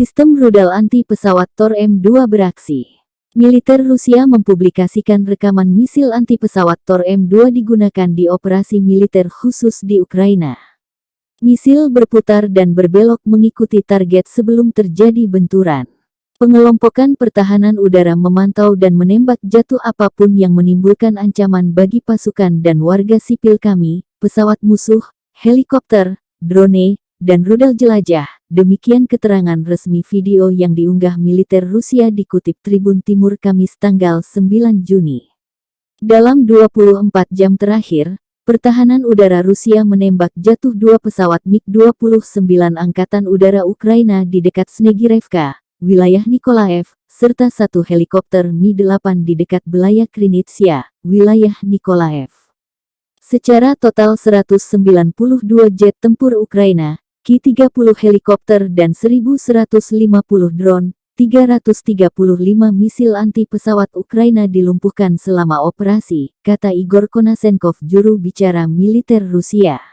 Sistem rudal anti-pesawat Tor M2 beraksi. Militer Rusia mempublikasikan rekaman misil anti-pesawat Tor M2 digunakan di operasi militer khusus di Ukraina. Misil berputar dan berbelok mengikuti target sebelum terjadi benturan. Pengelompokan pertahanan udara memantau dan menembak jatuh apapun yang menimbulkan ancaman bagi pasukan dan warga sipil kami, pesawat musuh, helikopter, drone, dan rudal jelajah. Demikian keterangan resmi video yang diunggah militer Rusia dikutip Tribun Timur Kamis tanggal 9 Juni. Dalam 24 jam terakhir, pertahanan udara Rusia menembak jatuh 2 pesawat MiG-29 Angkatan Udara Ukraina di dekat Snegirevka, wilayah Nikolaev, serta 1 helikopter Mi-8 di dekat Belaya Krinitsia, wilayah Nikolaev. Secara total 192 jet tempur Ukraina, Ki-30 helikopter dan 1.150 drone, 335 misil anti-pesawat Ukraina dilumpuhkan selama operasi, kata Igor Konasenkov juru bicara militer Rusia.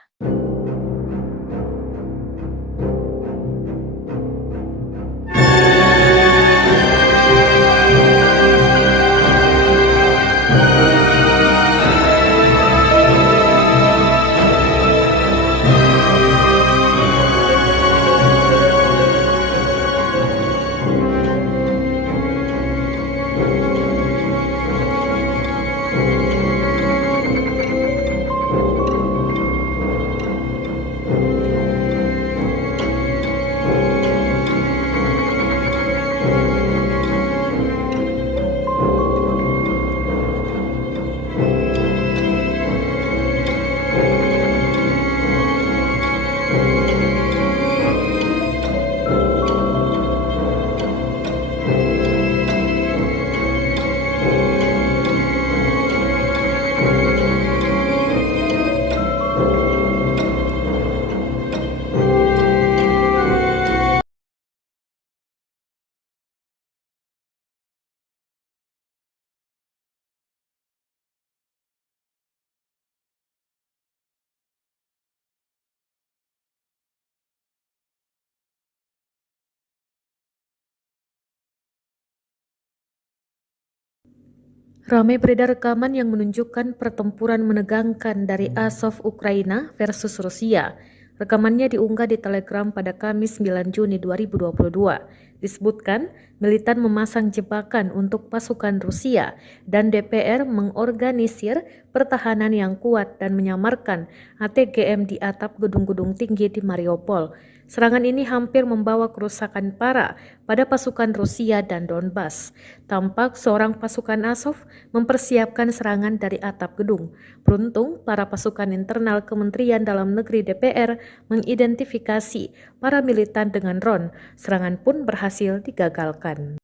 Ramai beredar rekaman yang menunjukkan pertempuran menegangkan dari Azov Ukraina versus Rusia. Rekamannya diunggah di Telegram pada Kamis 9 Juni 2022. Disebutkan, militan memasang jebakan untuk pasukan Rusia dan DPR mengorganisir pertahanan yang kuat dan menyamarkan ATGM di atap gedung-gedung tinggi di Mariupol. Serangan ini hampir membawa kerusakan parah pada pasukan Rusia dan Donbas. Tampak seorang pasukan Azov mempersiapkan serangan dari atap gedung. Beruntung, para pasukan internal Kementerian Dalam Negeri DPR mengidentifikasi para militan dengan drone. Serangan pun berhasil digagalkan.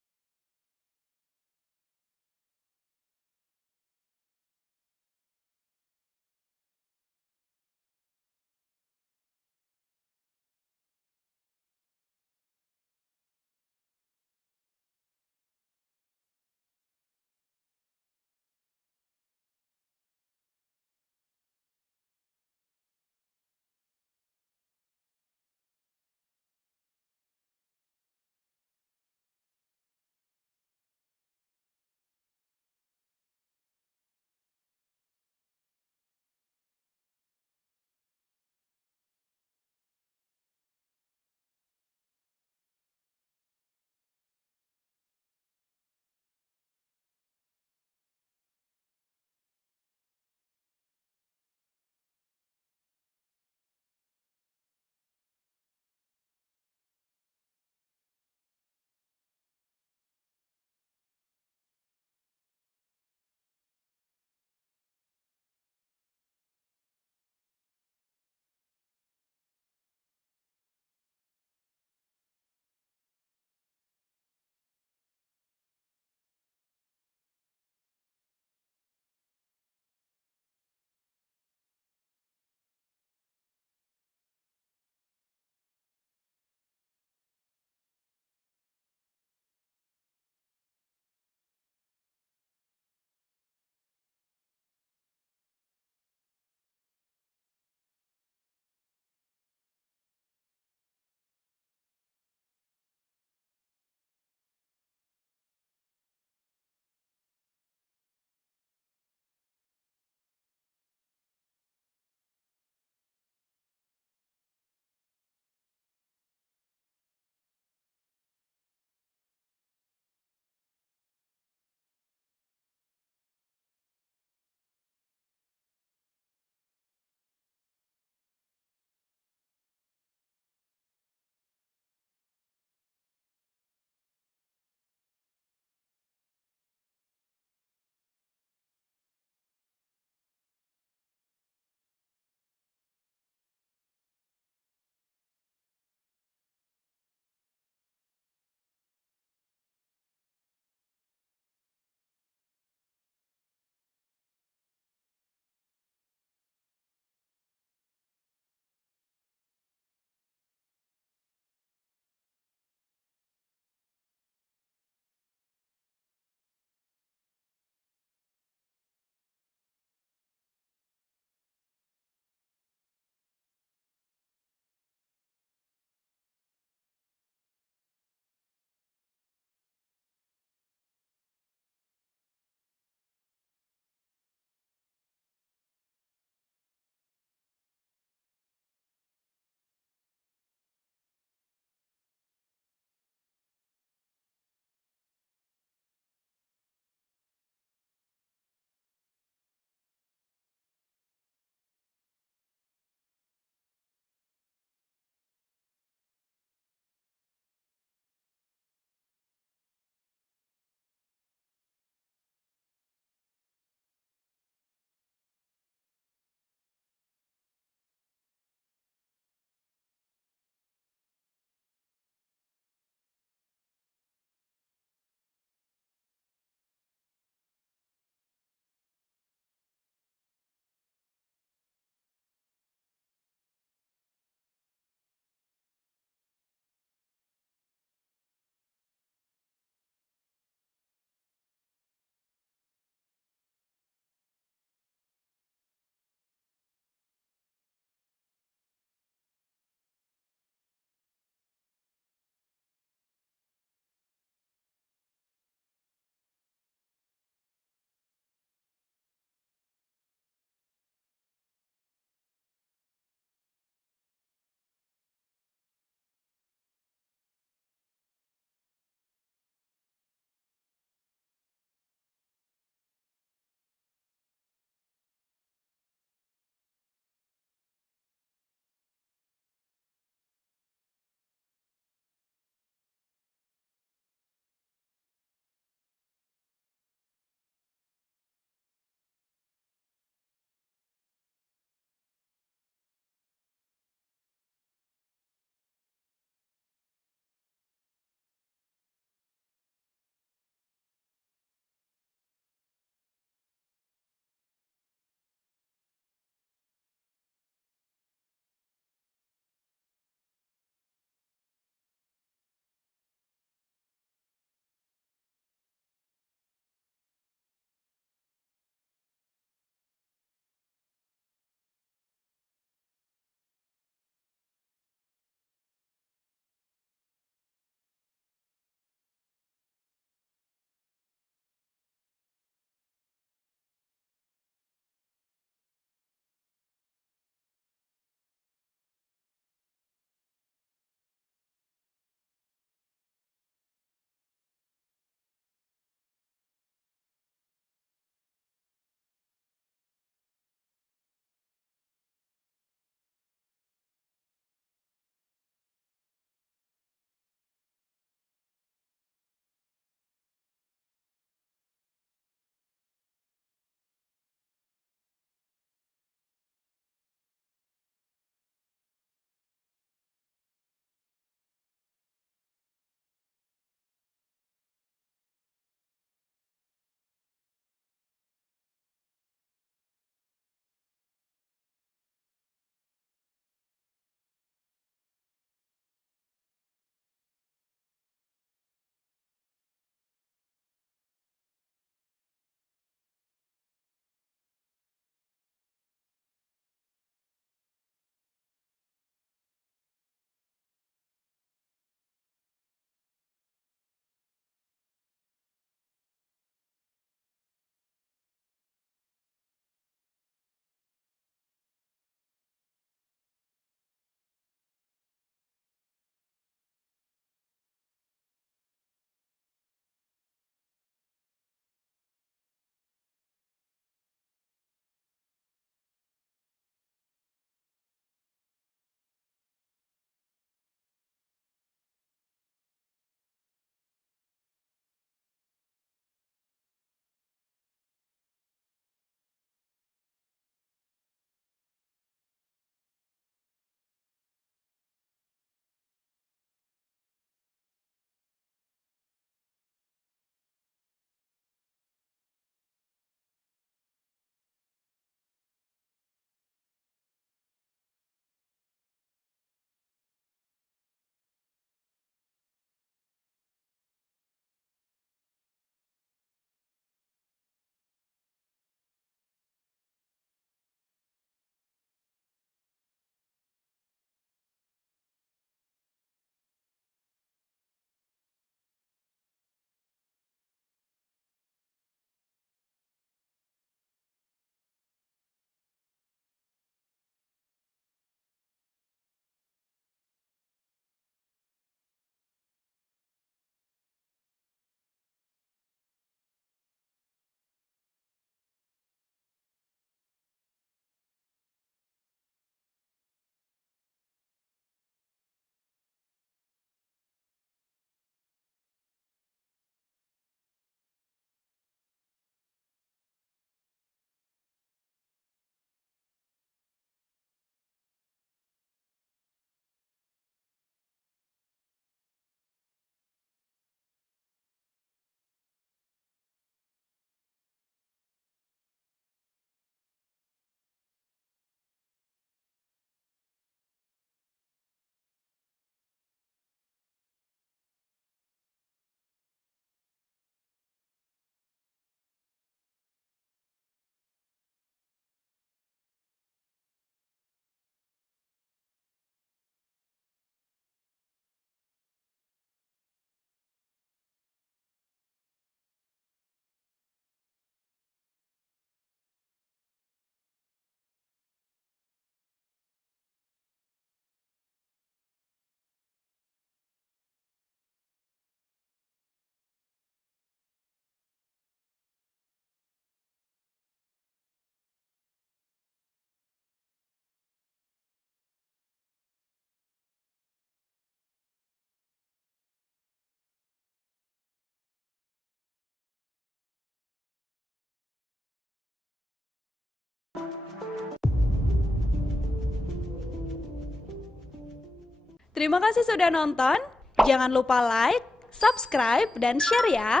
Terima kasih sudah nonton. Jangan lupa like, subscribe, dan share ya.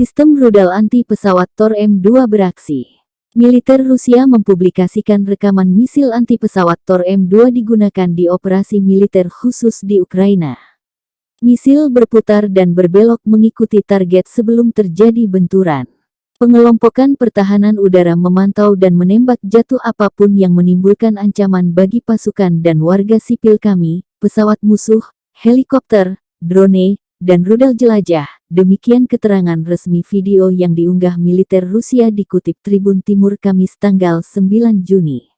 Sistem rudal anti pesawat Tor M2 beraksi. Militer Rusia mempublikasikan rekaman misil anti pesawat Tor M2 digunakan di operasi militer khusus di Ukraina. Misil berputar dan berbelok mengikuti target sebelum terjadi benturan. Pengelompokan pertahanan udara memantau dan menembak jatuh apapun yang menimbulkan ancaman bagi pasukan dan warga sipil kami, pesawat musuh, helikopter, drone, dan rudal jelajah. Demikian keterangan resmi video yang diunggah militer Rusia dikutip Tribun Timur Kamis tanggal 9 Juni.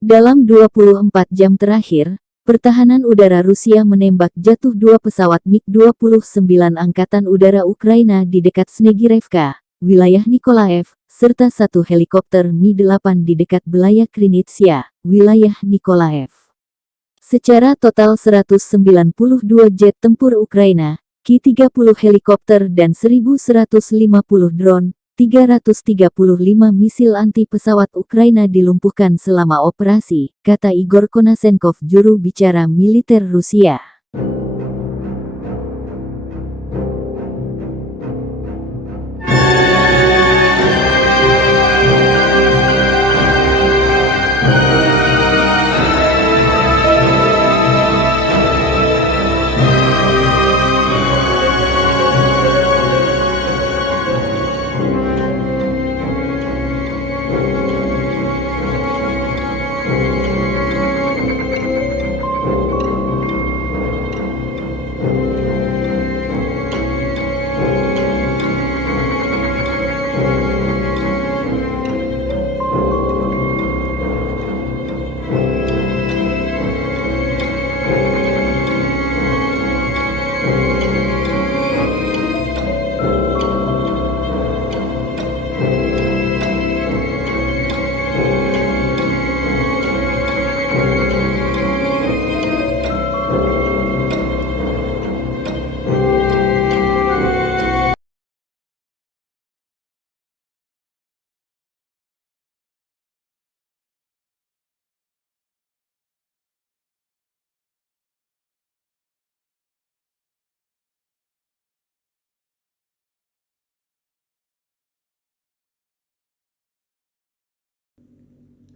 Dalam 24 jam terakhir, pertahanan udara Rusia menembak jatuh 2 pesawat MiG-29 Angkatan Udara Ukraina di dekat Snegirevka, wilayah Nikolaev, serta 1 helikopter Mi-8 di dekat Belaya Krinitsia, wilayah Nikolaev. Secara total 192 jet tempur Ukraina, Ki-30 helikopter dan 1.150 drone, 335 misil anti pesawat Ukraina dilumpuhkan selama operasi, kata Igor Konasenkov juru bicara militer Rusia.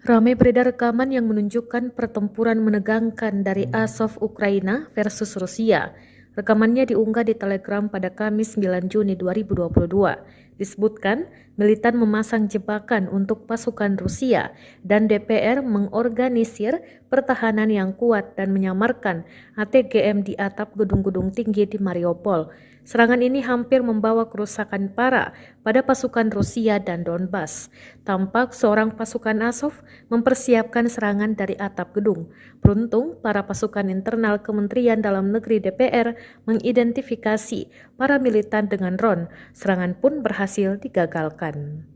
Ramai beredar rekaman yang menunjukkan pertempuran menegangkan dari Azov Ukraina versus Rusia. Rekamannya diunggah di Telegram pada Kamis 9 Juni 2022. Disebutkan, militan memasang jebakan untuk pasukan Rusia dan DPR mengorganisir pertahanan yang kuat dan menyamarkan ATGM di atap gedung-gedung tinggi di Mariupol. Serangan ini hampir membawa kerusakan parah pada pasukan Rusia dan Donbas. Tampak seorang pasukan Azov mempersiapkan serangan dari atap gedung. Beruntung, para pasukan internal Kementerian Dalam Negeri DPR mengidentifikasi para militan dengan drone. Serangan pun berhasil digagalkan.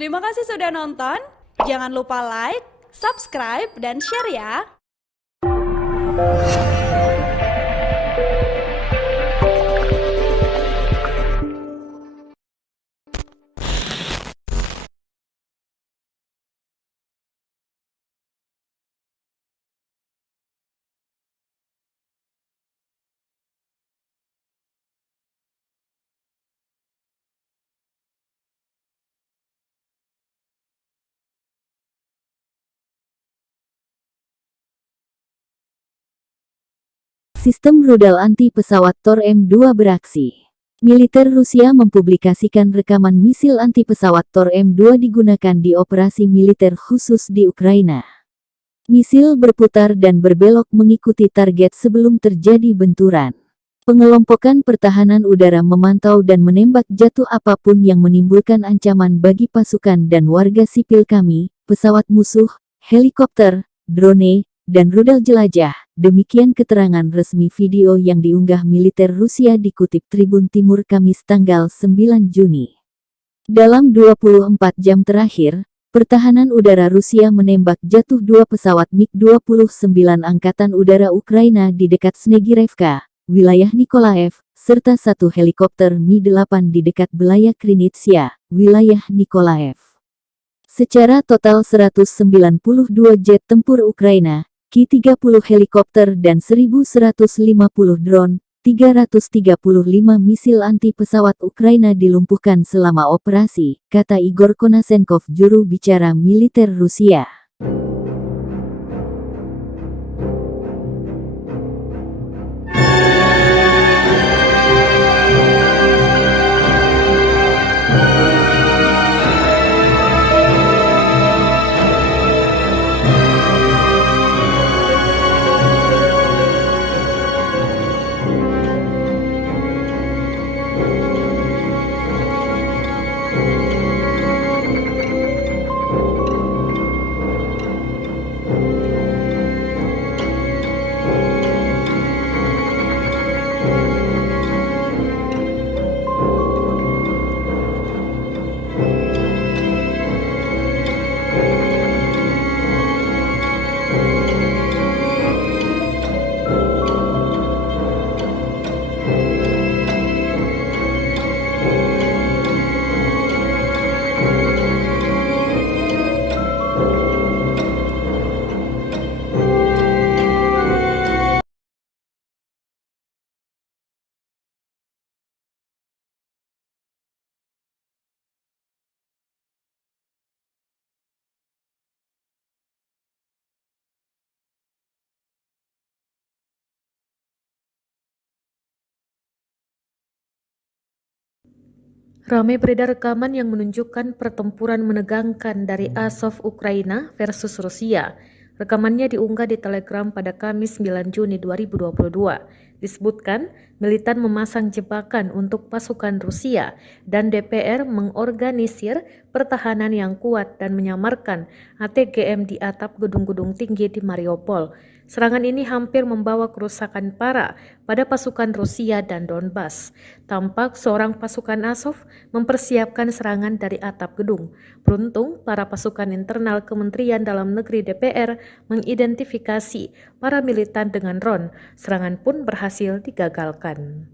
Terima kasih sudah nonton. Jangan lupa like, subscribe, dan share ya. Sistem rudal anti pesawat Tor M2 beraksi. Militer Rusia mempublikasikan rekaman misil anti pesawat Tor M2 digunakan di operasi militer khusus di Ukraina. Misil berputar dan berbelok mengikuti target sebelum terjadi benturan. Pengelompokan pertahanan udara memantau dan menembak jatuh apapun yang menimbulkan ancaman bagi pasukan dan warga sipil kami, pesawat musuh, helikopter, drone, dan rudal jelajah. Demikian keterangan resmi video yang diunggah militer Rusia dikutip Tribun Timur Kamis tanggal 9 Juni. Dalam 24 jam terakhir, pertahanan udara Rusia menembak jatuh 2 pesawat MiG-29 Angkatan Udara Ukraina di dekat Snegirevka, wilayah Nikolaev, serta 1 helikopter Mi-8 di dekat Belaya Krinitsia, wilayah Nikolaev. Secara total 192 jet tempur Ukraina, Ki-30 helikopter dan 1.150 drone, 335 misil anti pesawat Ukraina dilumpuhkan selama operasi, kata Igor Konasenkov juru bicara militer Rusia. Ramai beredar rekaman yang menunjukkan pertempuran menegangkan dari Azov Ukraina versus Rusia. Rekamannya diunggah di Telegram pada Kamis 9 Juni 2022. Disebutkan, militan memasang jebakan untuk pasukan Rusia dan DPR mengorganisir pertahanan yang kuat dan menyamarkan ATGM di atap gedung-gedung tinggi di Mariupol. Serangan ini hampir membawa kerusakan parah pada pasukan Rusia dan Donbas. Tampak seorang pasukan Azov mempersiapkan serangan dari atap gedung. Beruntung, para pasukan internal Kementerian Dalam Negeri DPR mengidentifikasi para militan dengan drone. Serangan pun berhasil digagalkan.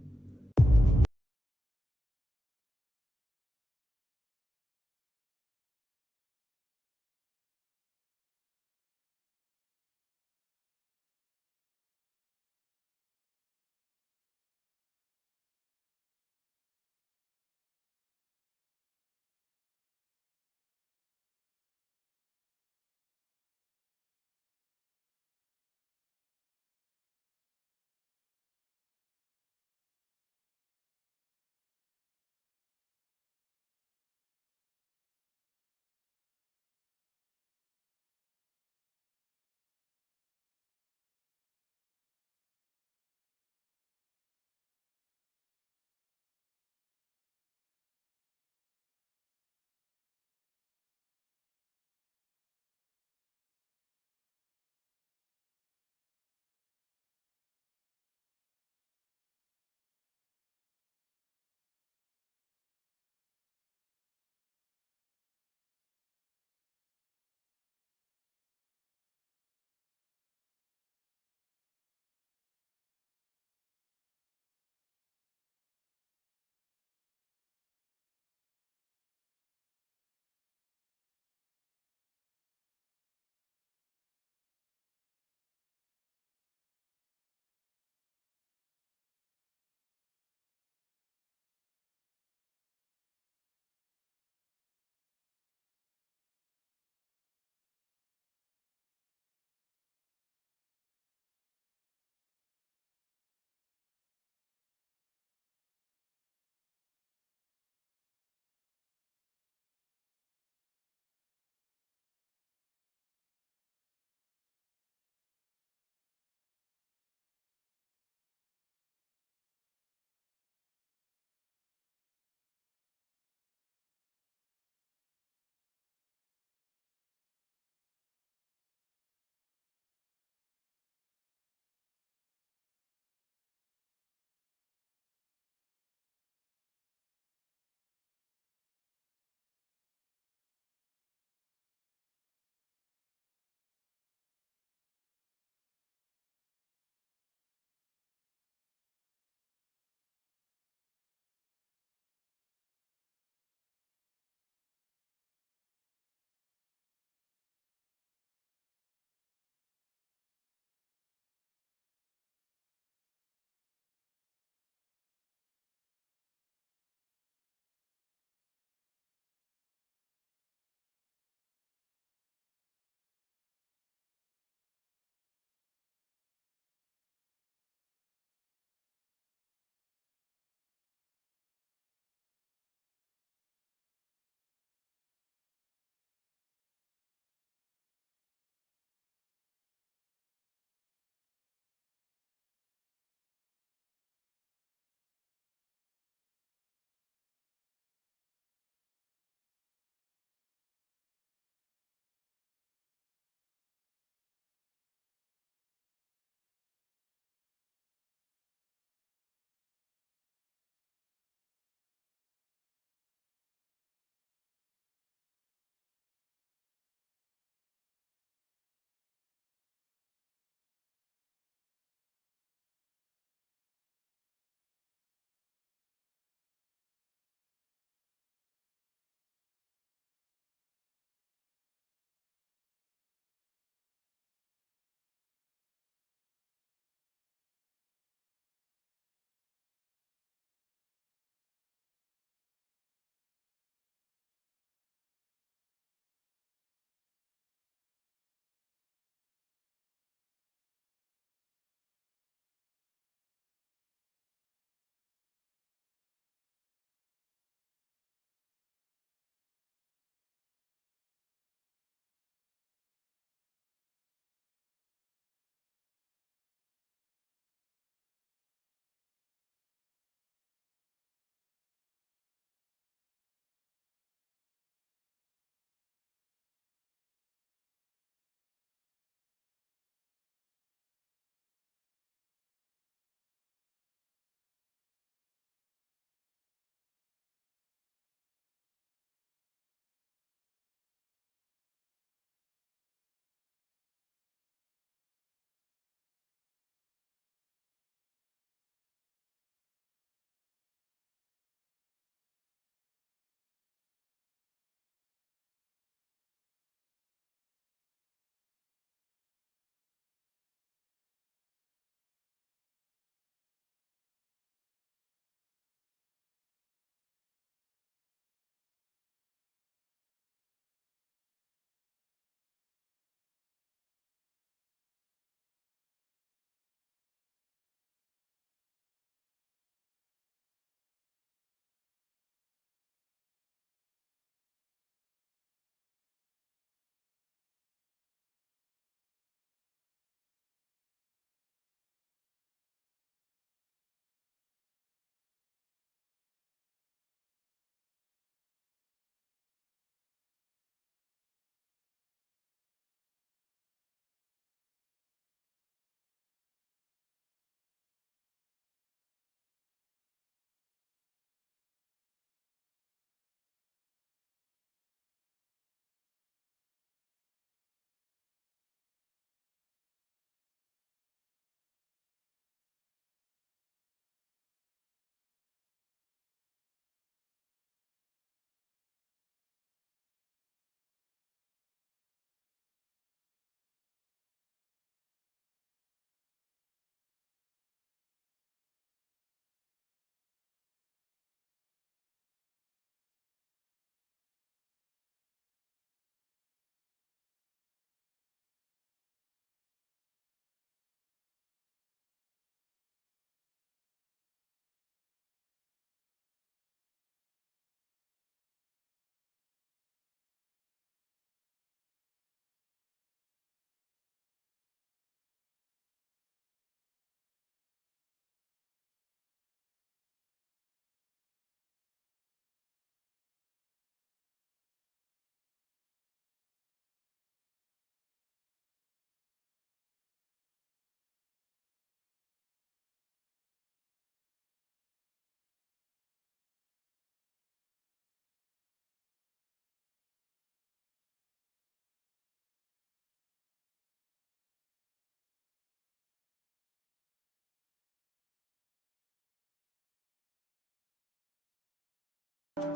Terima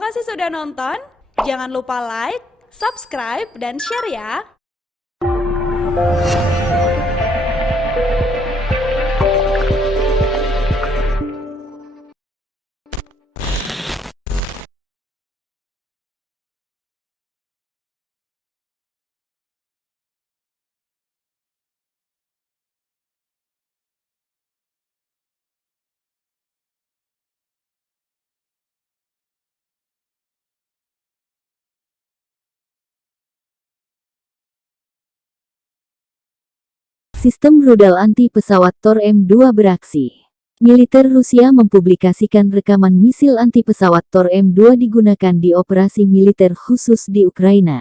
kasih sudah nonton. Jangan lupa like, subscribe, dan share ya. Sistem rudal anti pesawat Tor M2 beraksi. Militer Rusia mempublikasikan rekaman misil anti pesawat Tor M2 digunakan di operasi militer khusus di Ukraina.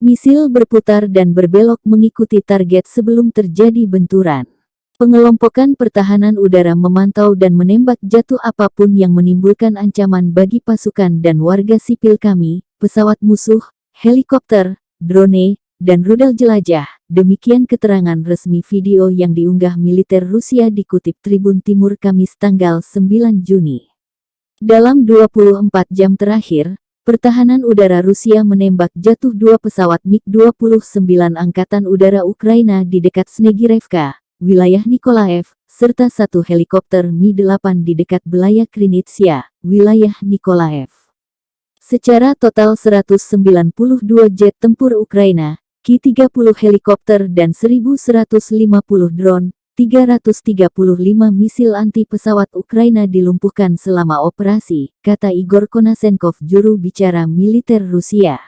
Misil berputar dan berbelok mengikuti target sebelum terjadi benturan. Pengelompokan pertahanan udara memantau dan menembak jatuh apapun yang menimbulkan ancaman bagi pasukan dan warga sipil kami, pesawat musuh, helikopter, drone, dan rudal jelajah. Demikian keterangan resmi video yang diunggah militer Rusia dikutip Tribun Timur Kamis tanggal 9 Juni. Dalam 24 jam terakhir, pertahanan udara Rusia menembak jatuh 2 pesawat MiG-29 Angkatan Udara Ukraina di dekat Snegirevka, wilayah Nikolaev, serta 1 helikopter Mi-8 di dekat Belaya Krinitsia, wilayah Nikolaev. Secara total 192 jet tempur Ukraina, Ki-30 helikopter dan 1.150 drone, 335 misil anti pesawat Ukraina dilumpuhkan selama operasi, kata Igor Konasenkov juru bicara militer Rusia.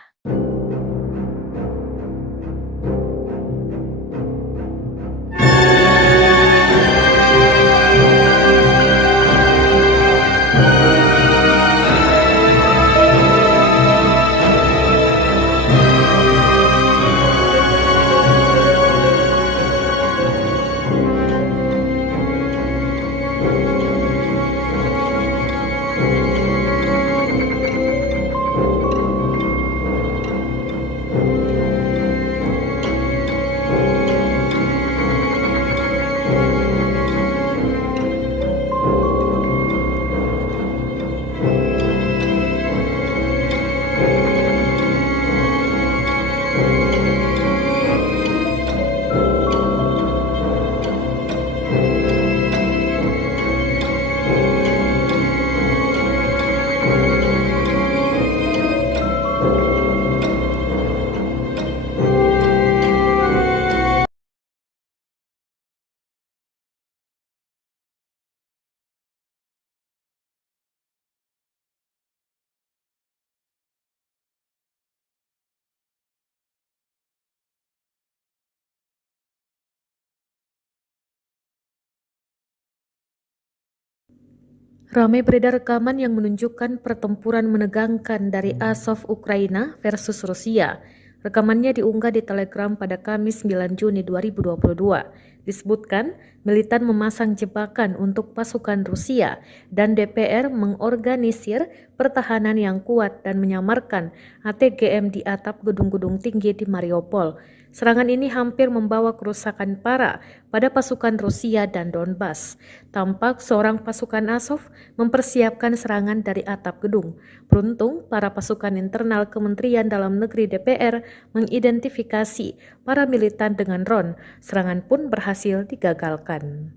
Ramai beredar rekaman yang menunjukkan pertempuran menegangkan dari Azov Ukraina versus Rusia. Rekamannya diunggah di Telegram pada Kamis 9 Juni 2022. Disebutkan, militan memasang jebakan untuk pasukan Rusia dan DPR mengorganisir pertahanan yang kuat dan menyamarkan ATGM di atap gedung-gedung tinggi di Mariupol. Serangan ini hampir membawa kerusakan parah pada pasukan Rusia dan Donbas. Tampak seorang pasukan Azov mempersiapkan serangan dari atap gedung. Beruntung, para pasukan internal Kementerian Dalam Negeri DPR mengidentifikasi para militan dengan drone. Serangan pun berhasil digagalkan.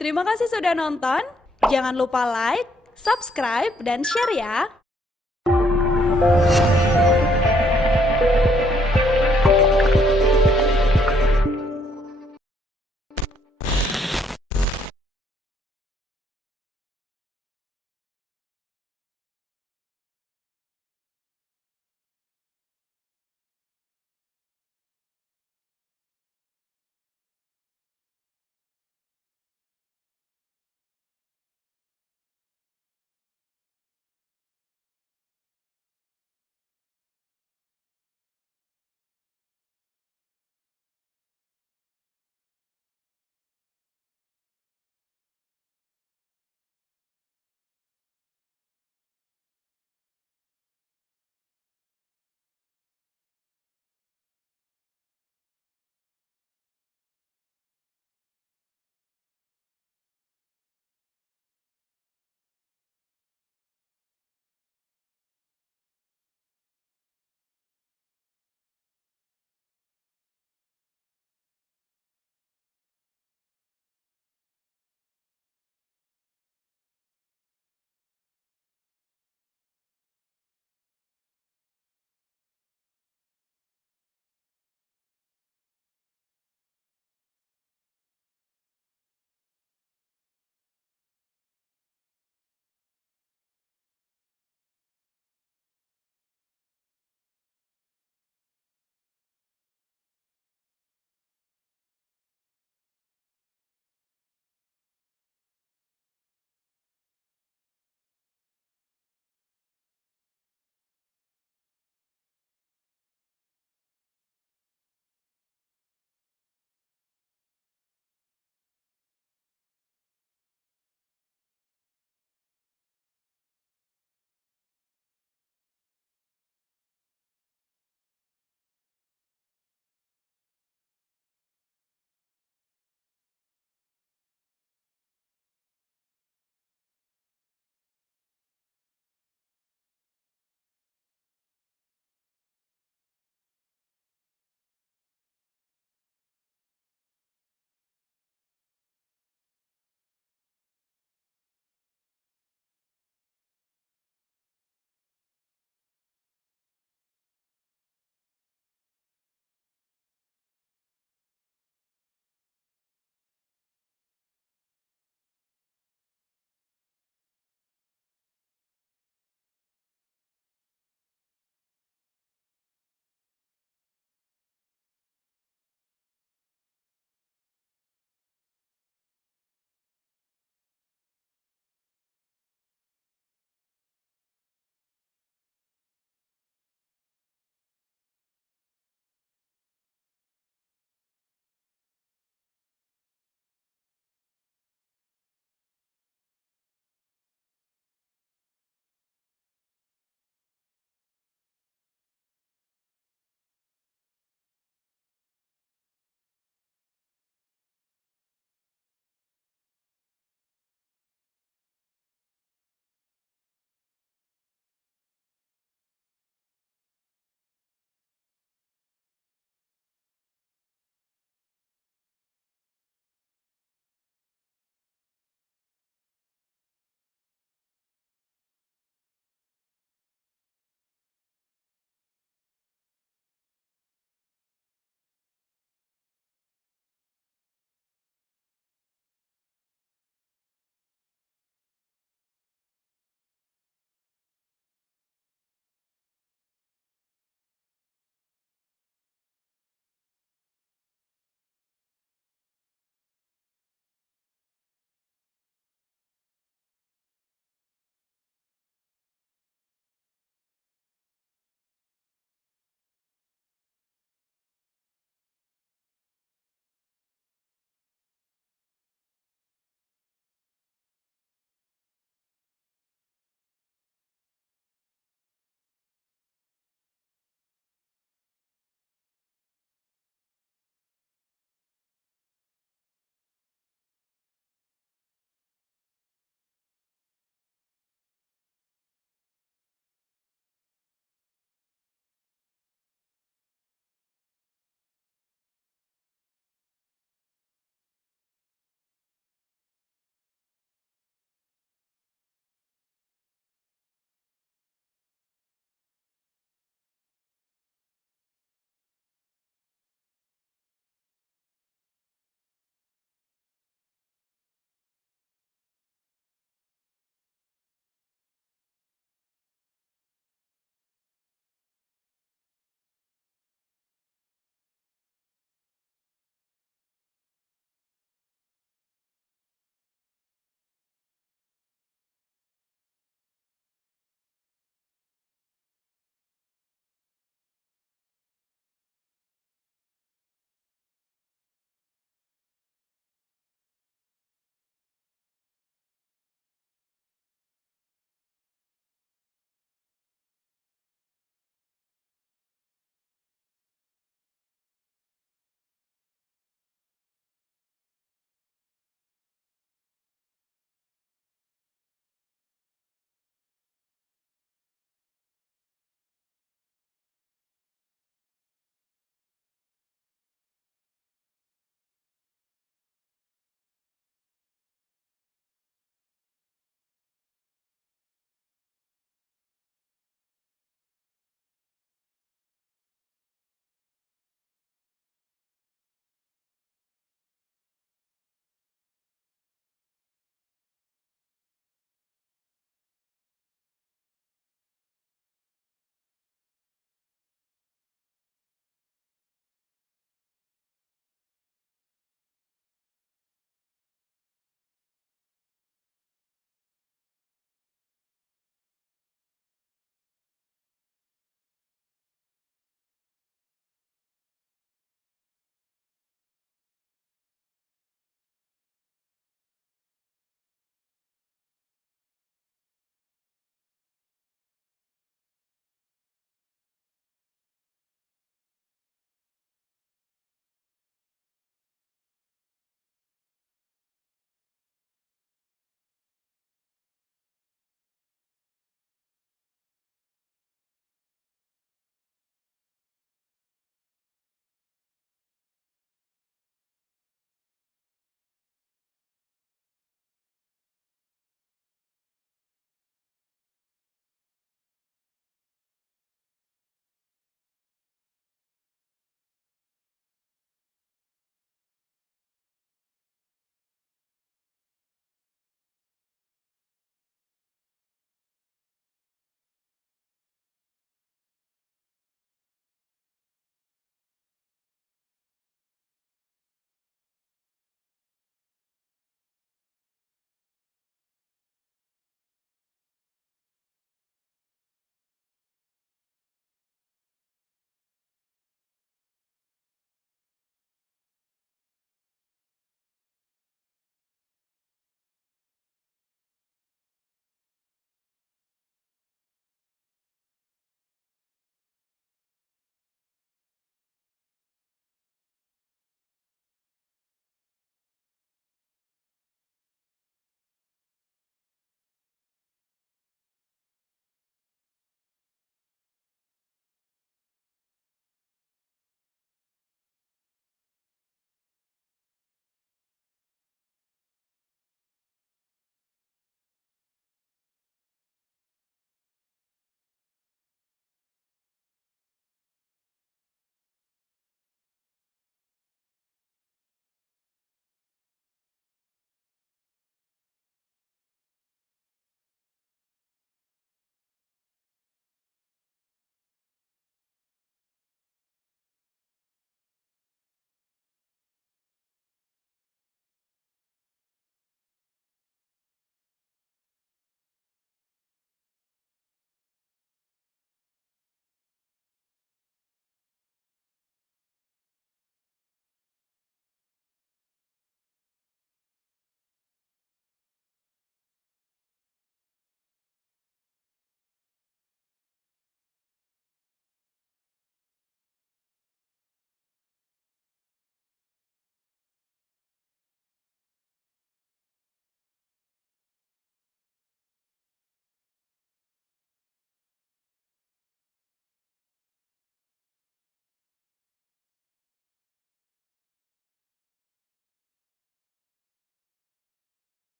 Terima kasih sudah nonton. Jangan lupa like, subscribe, dan share ya.